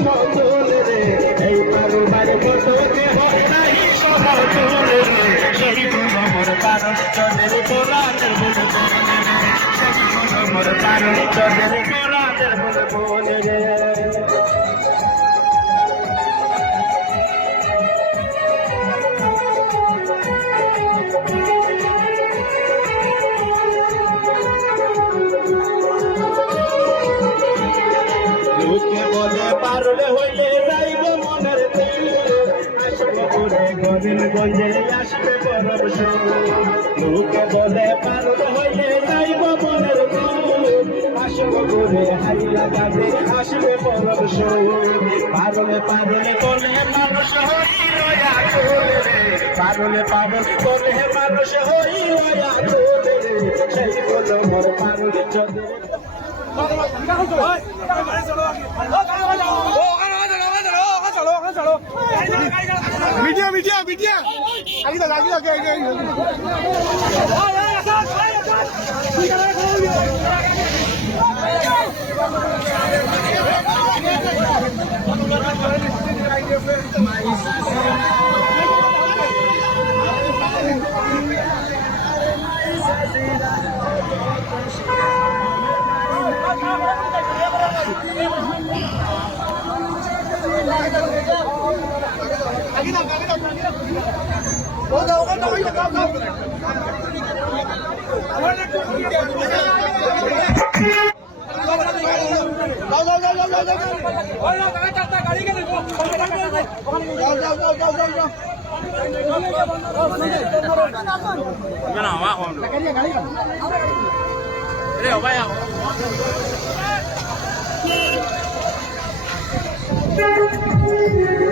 সমতুল রে এই পারুবার কতকে হয় নাই সমতুল রে সেই গুলো মোর পারো তোদের কোরআনের বলবো সেই গুলো মোর পারো তোদের কোরআনের বলবো রে লোকে বলে পারলে হইলে যাইব মনের দিল আসবে করে গোবিন্দগঞ্জে আসবে গরব সুর লোকে বলে পারলে হইলে যাইব মনের দিল আসবে করে হাইলা গাছে আসবে গরব সুর পাগলে পাগলে বলে মানুষ হইয়া পাগলে পাগলে বলে মানুষ হইয়া সেই বলো মোর পাগল যদি मीडिया मीडिया मीडिया आगे तक आगे आगे आगे Thank you.